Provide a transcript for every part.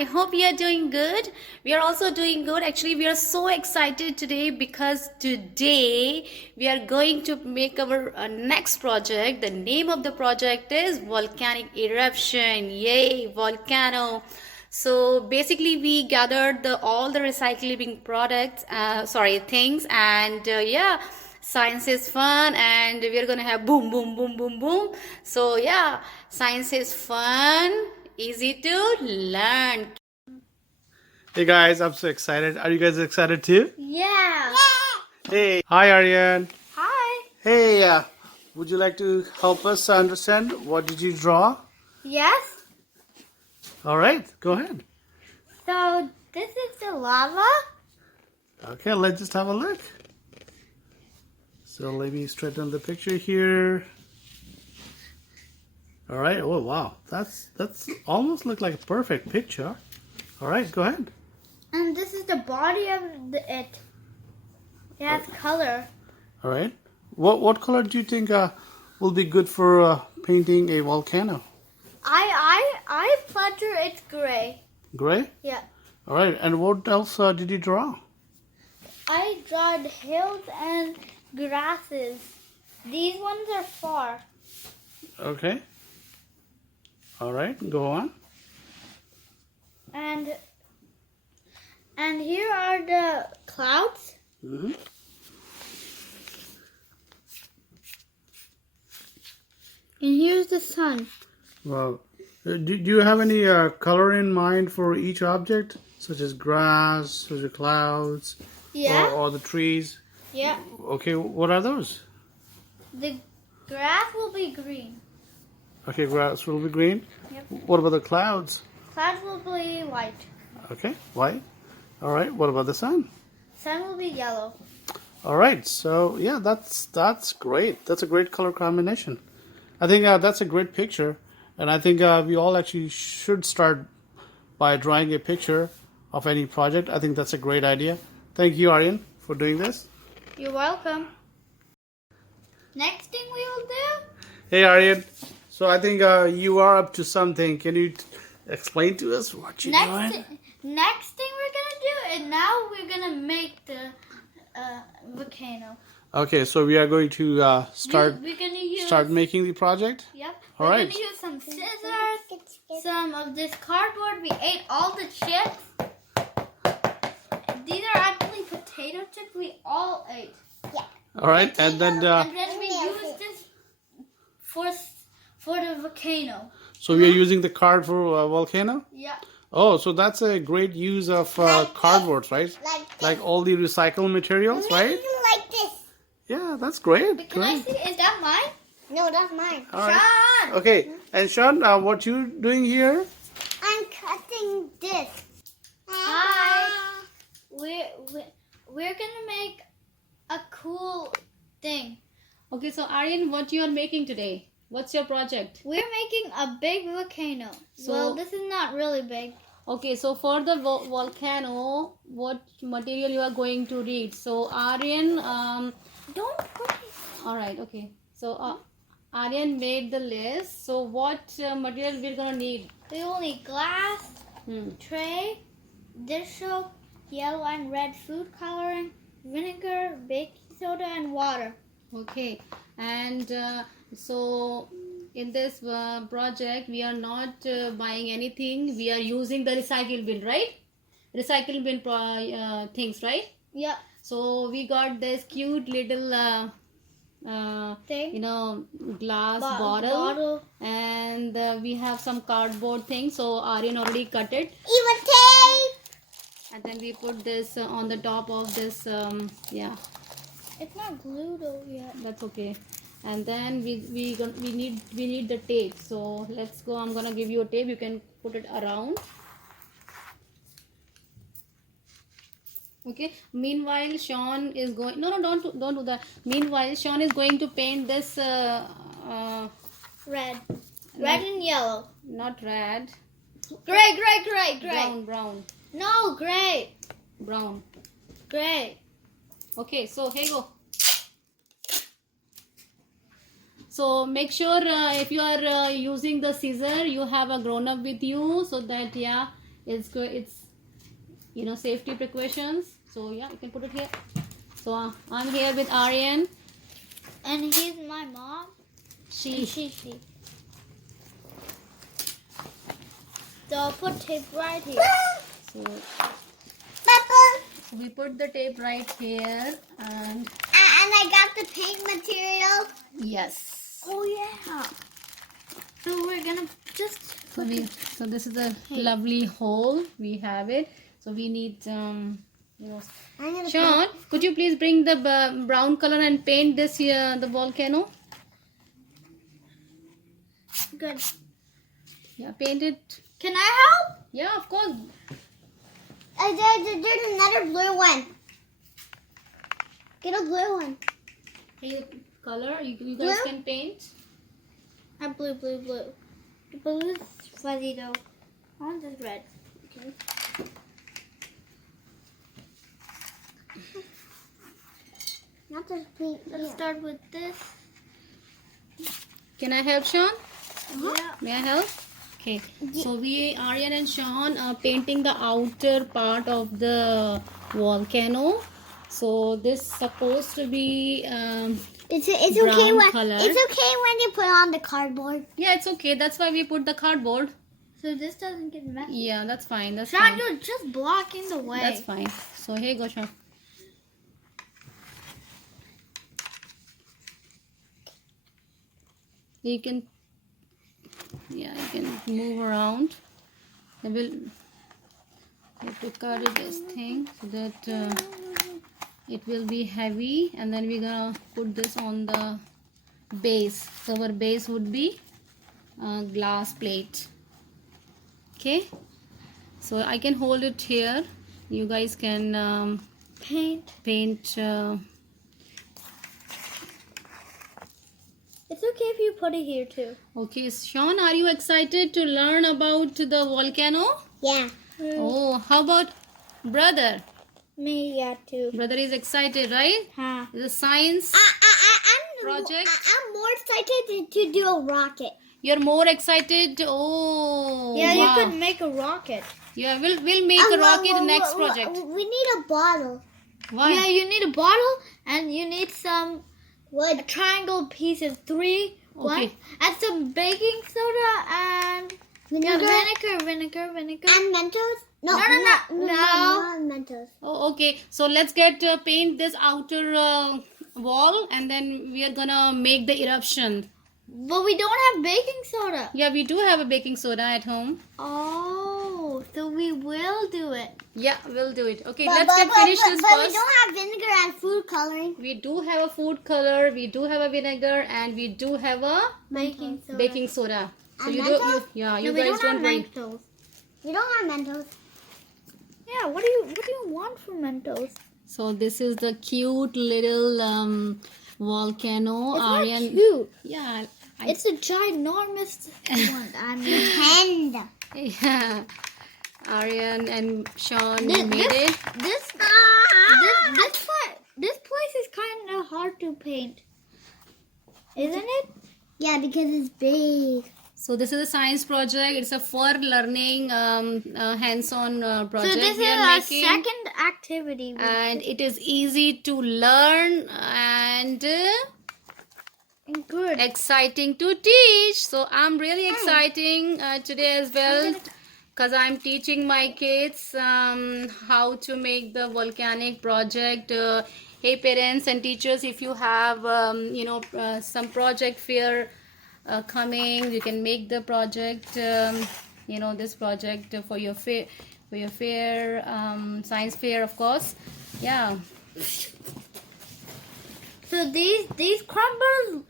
I hope you are doing good. We are also doing good. Actually, we are so excited today because today we are going to make our next project. The name of the project is volcanic eruption. Yay, volcano. So basically we gathered all the recycling products, things, and yeah, science is fun and we're gonna have boom boom boom boom boom. So yeah, science is fun, easy to learn. Hey guys, I'm so excited. Are you guys excited too? Yeah. Hey, hi Aryan. Hi. Hey, would you like to help us understand what did you draw? Yes. All right, go ahead. So this is the lava. Okay, let's just have a look. So let me straighten the picture here. All right. Oh wow, that's almost look like a perfect picture. All right, go ahead. And this is the body of it. It has color. All right. What color do you think will be good for painting a volcano? I pleasure it's gray. Gray. Yeah. All right. And what else did you draw? I drawed hills and grasses. These ones are far. Okay. All right. Go on. And here are the clouds. Mm-hmm. And here's the sun. Well, do you have any color in mind for each object, such as grass, such as clouds, Yeah. or the trees? Yeah. Okay, what are those? The grass will be green. Okay, grass will be green. Yep. What about the clouds? Clouds will be white. Okay, white. All right. What about the sun? Sun will be yellow. All right. So yeah, that's great. That's a great color combination. I think that's a great picture, and I think we all actually should start by drawing a picture of any project. I think that's a great idea. Thank you, Aryan, for doing this. You're welcome. Next thing we will do? Hey, Aryan. So I think you are up to something. Can you explain to us what you're doing? Next thing we're gonna do is now we're gonna make the volcano. Okay, so we are going to start We're gonna use. start making the project. Yep. All we're right. gonna use some scissors, some of this cardboard. We ate all the chips. These are actually potato chips. We all ate. Yeah. All right, and then we use this for the volcano. so we are using the card for volcano. Yeah. Oh, so that's a great use of cardboards, right? Like all the recycled materials, right? Like this. Yeah, that's great. Can I Great. see? Is that mine? No, that's mine. All right. Sean! Okay, and Sean, what you doing here? I'm cutting this. Hi. We're gonna make a cool thing. Okay, so Aryan, what you are making today? What's your project? We're making a big volcano. So- Well, this is not really big. Okay, so for the volcano, what material you are going to read? So Aryan, Don't put it. all right, okay. So Aryan made the list. So what material we're gonna need? We will need glass, tray, dish soap, yellow and red food coloring, vinegar, baking soda, and water. Okay, and so in this project, we are not buying anything. We are using the recycle bin, right? Recycle bin things, right? Yep. So we got this cute little Thing. glass bottle, and we have some cardboard thing. So Aryan already cut it, Even tape. and then we put this on the top of this. Yeah, It's not glued over yet. that's okay. And then we need the tape. So let's go. I'm gonna give you a tape. You can put it around. Okay. Meanwhile, Sean is going. No, don't do that. Meanwhile, Sean is going to paint this. Red. Red and yellow. Not red. Gray. Brown. No, gray. Brown. Gray. Okay. So here you go. So make sure if you are using the scissor, you have a grown up with you, so that it's safety precautions. So yeah, you can put it here. So I'm here with Aryan. And here's my mom. She. She. So I'll put tape right here. So Papa. we put the tape right here, and And I got the paint material. yes. Oh yeah. So we're gonna just So this is a lovely hole. We have it. So we need I'm gonna Sean, could you please bring the brown color and paint this here, the volcano? Good. Yeah, paint it. Can I help? Yeah, of course. There's another blue one. Get a blue one. Hey, color. You guys Blue? can paint. Blue. The blue is fuzzy though. I want this red. Okay. Not this pink. Let's start with this. Can I help, Sean? Yeah. May I help? Okay. So Aryan and Sean are painting the outer part of the volcano. So this supposed to be It's brown okay when color. it's okay when you put on the cardboard. Yeah, it's okay. That's why we put the cardboard. So this doesn't get messy. Yeah, that's fine. That's Sean, fine. you're just blocking the way. That's fine. So here you go, Sean. You can move around. I will have to cut it this thing so that it will be heavy, and then we're gonna put this on the base. So our base would be a glass plate. Okay, so I can hold it here. You guys can paint. It's okay if you put it here too. Okay, Sean, are you excited to learn about the volcano? Yeah. Oh, how about brother? Me, yeah, too. Brother is excited, right? Huh. The science I'm project. I'm more excited to do a rocket. You're more excited. Oh, Yeah, wow. you could make a rocket. Yeah, we'll make a rocket in next project. We need a bottle. Why? Yeah, you need a bottle and you need some wood. Triangle pieces, 3, Okay. and some baking soda and vinegar. And Mentos? No. Not Mentos. Oh, okay. So let's get paint this outer wall, and then we are gonna make the eruption. But we don't have baking soda. Yeah, we do have a baking soda at home. Oh, so we will do it. Yeah, we'll do it. Okay, let's get finished this But we first. don't have vinegar and food coloring. We do have a food color, we do have a vinegar, and we do have a Baking soda. baking soda. So And you Mentos? do, you No, we guys don't have drink. Mentos. We don't have Mentos. Yeah, what do you want from Mentos? So this is the cute little volcano. It's not Aryan, cute. yeah, It's a ginormous one. I mean, 10. yeah. Aryan and Sean This made it. This place is kind of hard to paint, isn't it? Yeah, because it's big. So this is a science project. It's a for learning hands-on project. So this we is are our making, second activity. and it is easy to learn and Good. exciting to teach. So I'm really exciting today as well, because I'm teaching my kids how to make the volcanic project. Hey parents and teachers, if you have some project fair coming, you can make the project this project for your fair, science fair, of course. Yeah. So these crumbles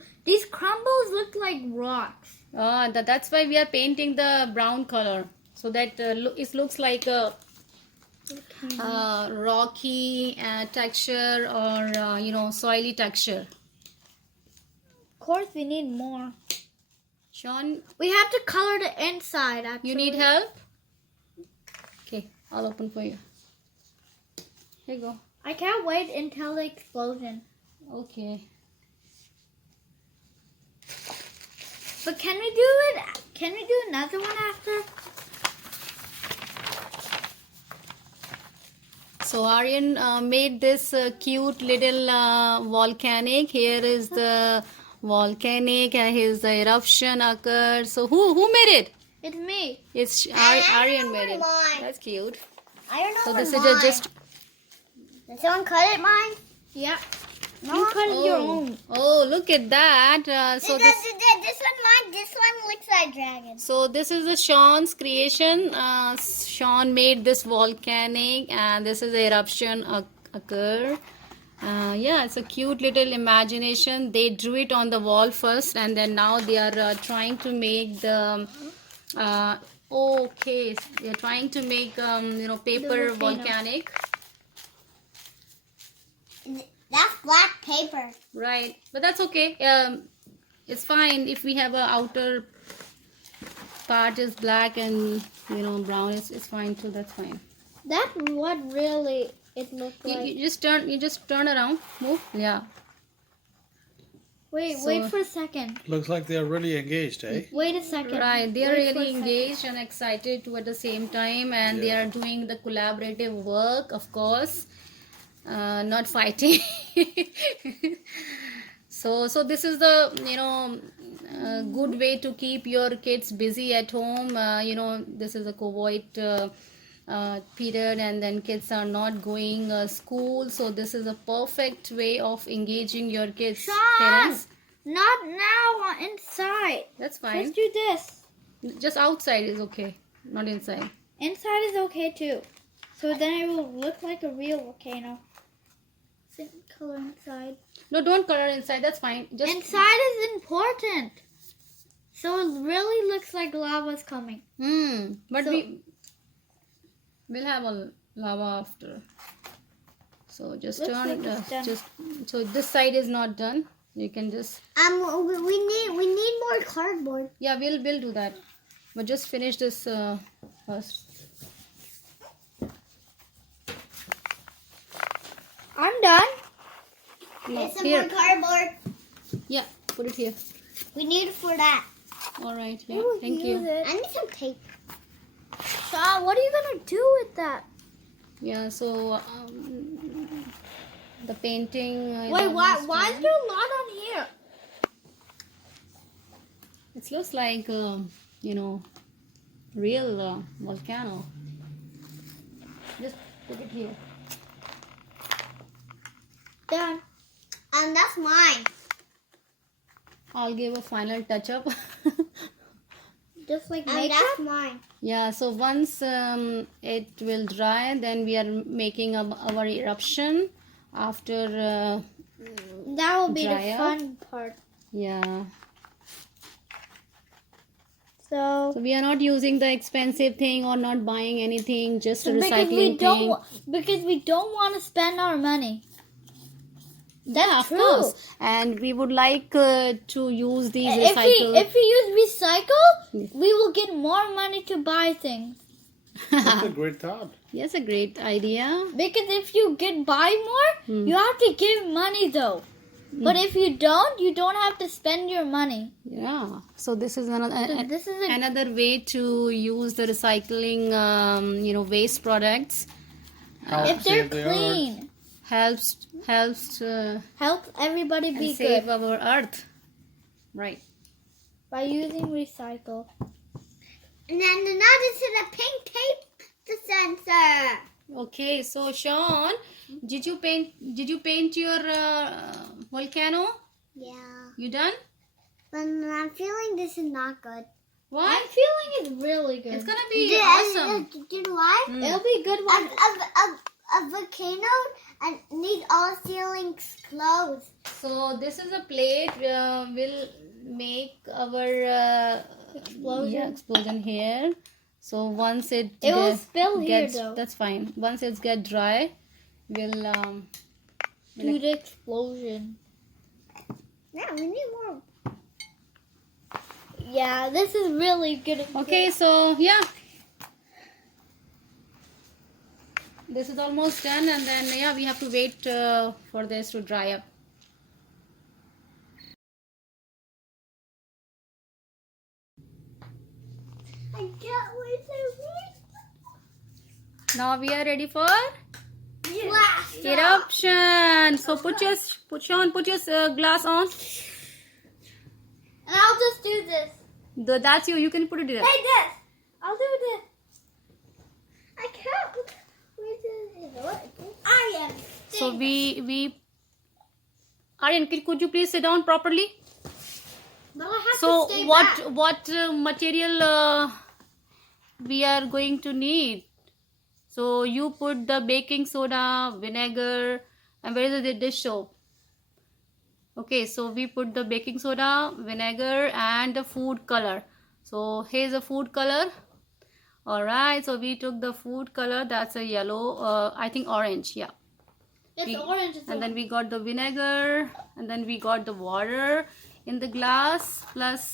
look like rocks. That's why we are painting the brown color, so that it looks like a rocky texture, or soily texture. Of course, we need more. Sean, We have to color the inside. Actually, you need help? Okay, I'll open for you. Here you go. I can't wait until the explosion. Okay. But can we do it? Can we do another one after? So Aryan made this cute little volcanic. Here is the volcanic and here's the eruption occurred. So who made it? It's me. It's Aryan made it. That's cute. I don't know. So this is just. Did someone cut it mine? Yeah. You cut it your own. Oh, look at that. So this. This one mine. This one looks like dragon. So this is the Sean's creation. Sean made this volcanic, and this is the eruption occur. Yeah, it's a cute little imagination. They drew it on the wall first, and then now they are trying to make the. Okay, they're trying to make paper volcanic. That's black paper. Right, but that's okay. It's fine if we have a outer part is black and brown. It's fine too. That's fine. That's what really it looks like. You just turn around. Move. Yeah. Wait for a second. Looks like they're really engaged, eh? Wait a second. Right. They are Wait for a really second. engaged and excited too at the same time, and they are doing the collaborative work, of course. Not fighting. So this is the good way to keep your kids busy at home. This is a COVID period, and then kids are not going school. So this is a perfect way of engaging your kids. Sean! Parents. Not now. Inside. That's fine. Let's do this. Just outside is okay, not inside. Inside is okay too. So then it will look like a real volcano. Same color inside. No, don't color inside. That's fine. Just Inside is important. So it really looks like lava's coming. But So- we'll have a lava after. So just Looks turn like it's done. so this side is not done. You can just We need more cardboard. we'll do that. But just finish this first. I'm done. No, Some here. more cardboard. Yeah, put it here. We need it for that. All right. Yeah. Thank you. I need some tape. Shaw, what are you gonna do with that? Yeah. So the painting. Wait, why is there a lot on here? It looks like real volcano. Just put it here. Done. And that's mine. I'll give a final touch up. Just like makeup? That's mine. Yeah, so once it will dry, then we are making our eruption after That will be dry the up. fun part. Yeah. So So we are not using the expensive thing or not buying anything, just a because recycling thing. because we don't want to spend our money. Yeah, of true. course. And we would like to use these If recycled. we use recycle, we will get more money to buy things. That's a great thought. Yes, a great idea. Because if you buy more, you have to give money though. But if you don't have to spend your money. Yeah. So this is So another this is a another way to use the recycling waste products. Help if they're save the earth. clean, helps help everybody and be save good our earth. Right. by using recycle. And then another to the pink tape the sensor. Okay, so Sean, did you paint your volcano? Yeah. You done? But I'm feeling this is not good. What? I'm feeling it's really good. It's gonna be awesome. Do you know why? It'll be good when A volcano and need all ceilings closed. So this is a plate. Will make our explosion here. So once it will spill here, gets, though. that's fine. Once it's get dry, we'll do the explosion. Yeah, we need more. Yeah, this is really good. Okay, so yeah, this is almost done, and then we have to wait for this to dry up. I can't wait to read. Now we are ready for Blast. Eruption. So put your glass on. And I'll just do this. That's you. You can put it there. Like this. I'll do this. I can't. Where did it work? I am. So we. Aryan, could you please sit down properly? But I have So to stay what back. material we are going to need? So you put the baking soda, vinegar, and where is the dish soap? Okay, so we put the baking soda, vinegar, and the food color. So here's the food color. All right, so we took the food color. That's a yellow. I think orange. Yeah. It's orange. It's And then we got the vinegar, and then we got the water in the glass, plus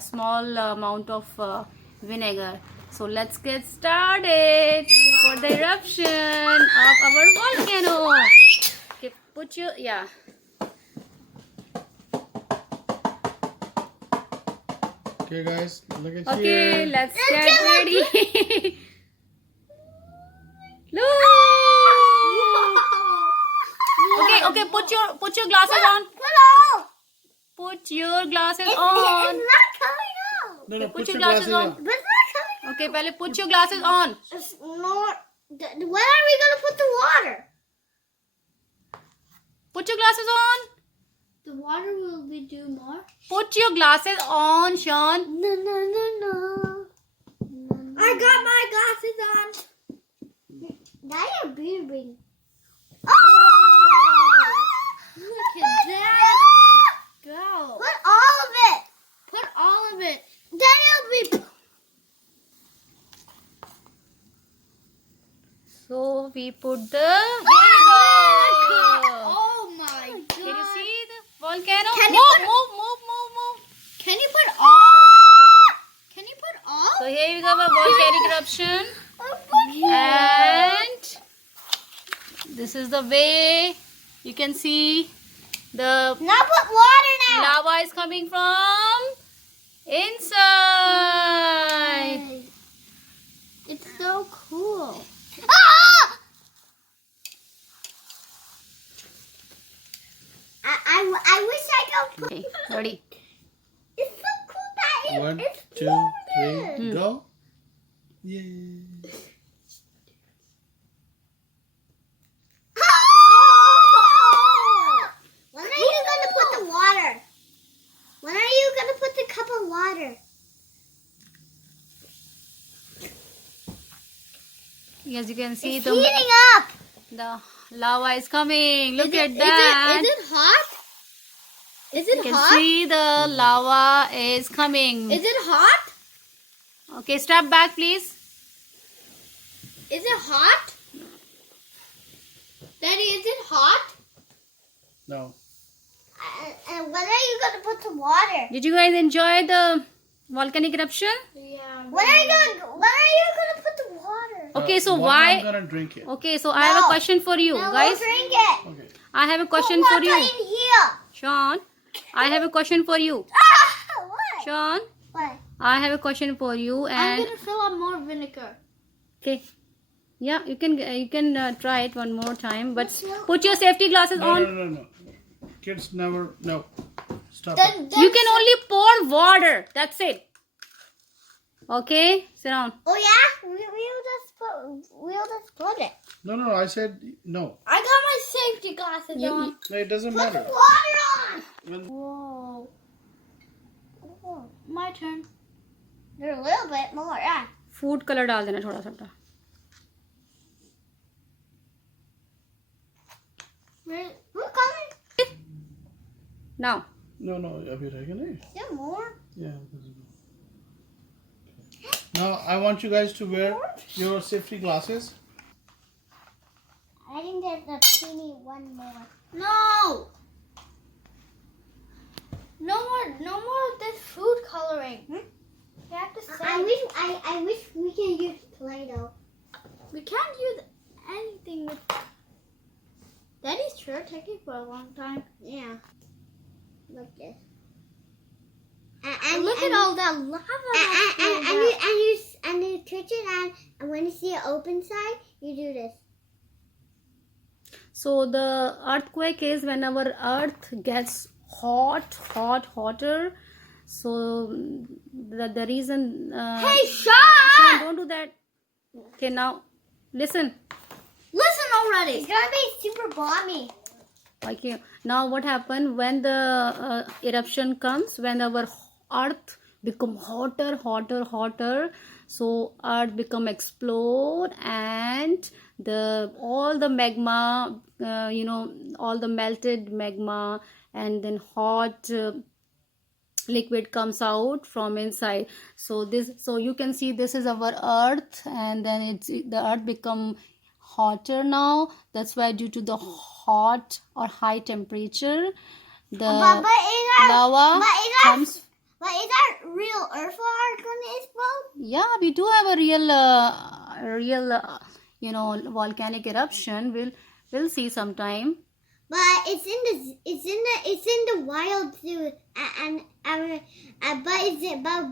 small amount of vinegar. So let's get started for the eruption of our volcano. Okay, put your Okay, guys, look at Okay, here. let's get ready. Look. Okay, put your glasses on. Put your glasses on. It's not coming out. No, Put your glasses on. But it's not coming out. Okay, pehle put your glasses on. It's not. When are we gonna put the water? Put your glasses on. The water will be do more. Put your glasses on, Sean. No, no, no, no. I got my glasses on. Now you're breathing. Look at that. Go. Put all of it. Put all of it. Then it'll be. So we put the. Here we go. Oh my god. Can you see the volcano? Can you Move. Can you put all? Can you put all? So here we go, a volcanic eruption. And this is the way you can see the Now put water now. lava is coming from inside. It's so cool. Ah! I wish I could put. Okay, ready? It's so cool that it, 1, it's 2, floated. 3, go. Yay. Oh! When are you gonna put the water? When are you gonna put the cup of water? As you can see, It's heating up. the lava is coming. Look at Is that. it hot? Is You it can hot? see the lava is coming. Is it hot? Okay, step back, please. Is it hot? Daddy, is it hot? No. And when are you gonna put the water? Did you guys enjoy the volcanic eruption? Yeah. When are you gonna put the water? Okay, so Water, why? I'm gonna drink it. Okay, so I have a No. question for you, No, guys. we'll drink it. Okay. I have a question Put for water you, in here. Sean. I have a question for you, Ah, what? Sean. What? I have a question for you, I'm and gonna fill up more vinegar. okay, yeah, you can try it one more time, but put your safety glasses No, on. no. Kids never. No. Stop. Then, You can only pour water. That's it. Okay, sit down. Oh yeah, we'll just put it. No. I said no. I got my safety glasses on. No, it doesn't Put the matter. water on. When- Whoa. My turn. There's a little bit more, yeah. Food color डाल देना थोड़ा सा. Who's coming? Now, No, अभी रहेगा नहीं. There more. Yeah. Now I want you guys to wear your safety glasses. I think there's a teeny one more. No. No more of this food coloring. You have to say. I wish we can use Play-Doh. We can't use anything with. Daddy's sure taking for a long time. Yeah. Like this. Look at all that lava. that's poured out. And you touch it and when you see it open side, you do this. So the earthquake is when our earth gets hotter. So the reason. Hey, Sean, Sean! don't do that. Okay, now listen. Listen already. It's gonna be super bomby. Okay, now what happened when the eruption comes, when our earth become hotter, so earth become explode, and all the magma, all the melted magma, and then hot liquid comes out from inside. So you can see this is our earth, and then the earth become hotter now. That's why, due to the hot or high temperature, the lava comes. But is that real Earth gonna explode? Yeah, we do have a real volcanic eruption. We'll see sometime. But it's in the wild too,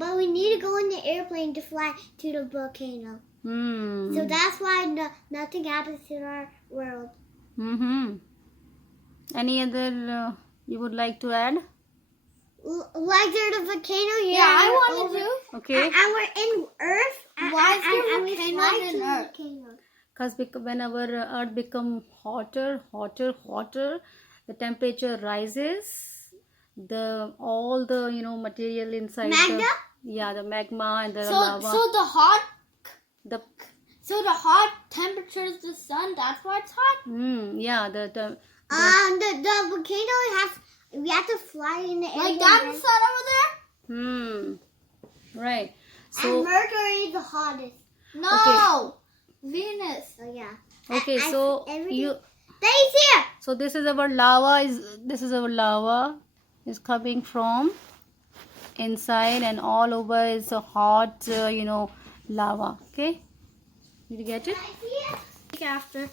but we need to go in the airplane to fly to the volcano. So that's why nothing happens to our world. Any other you would like to add? Like there's a volcano here. Yeah, I wanted to. Okay. And we're in Earth. Why is there and we volcanoes fly in to the Earth? volcano. Because when our earth become hotter, the temperature rises. All the material inside Magma? the magma and the So lava. the The hot temperature is the sun. That's why it's hot. The volcano we have to fly in the air. Like that sun over there. Right. And So Mercury is the hottest. No, Venus. So yeah. okay, so you. Stay here. So this is our lava is coming from inside, and all over is a hot lava. Okay, did you get it? After.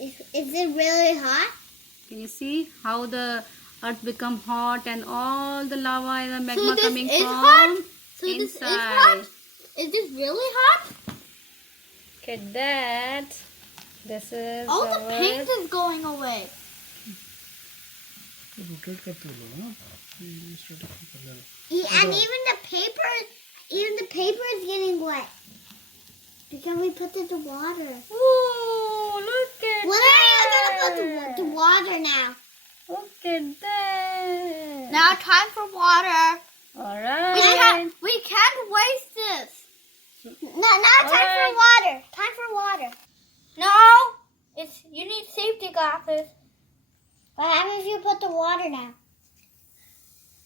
Is it really hot? Can you see how the earth become hot and all the lava and the magma this coming is from hot? So inside? this is hot? Is this really hot? Look at that. This is All the our- paint is going away. And even the paper is getting wet. Because we put it in water. Ooh, look at When that. are you gonna put the water now? Look at that. Now time for water. All right. We can't waste this. No, now time for water. Time for water. No, you need safety glasses. What happens if you put the water now?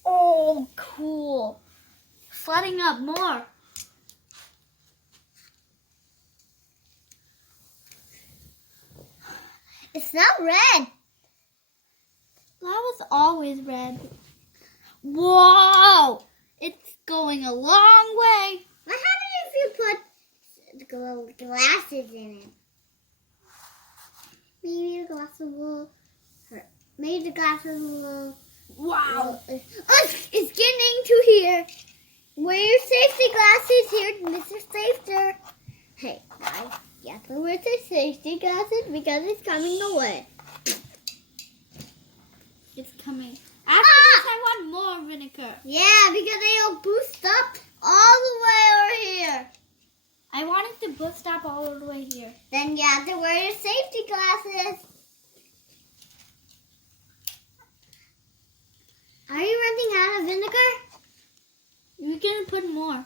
Oh, cool. Flooding up more. It's not red. That was always red. Whoa! It's going a long way. What happens if you put glasses in it? Maybe the glasses will hurt. Maybe the glasses will. Wow. It's getting to here. Wear your safety glasses here, Mr. Safety. Hey, guys, you have to wear the safety glasses because it's coming away. It's coming. After this, I want more vinegar. Yeah, because they'll boost up all the way over here. I want it to boost up all the way here. Then you have to wear your safety glasses. Are you running out of vinegar? We can put more.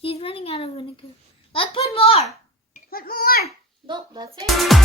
He's running out of vinegar. Let's put more. Put more. No, that's it.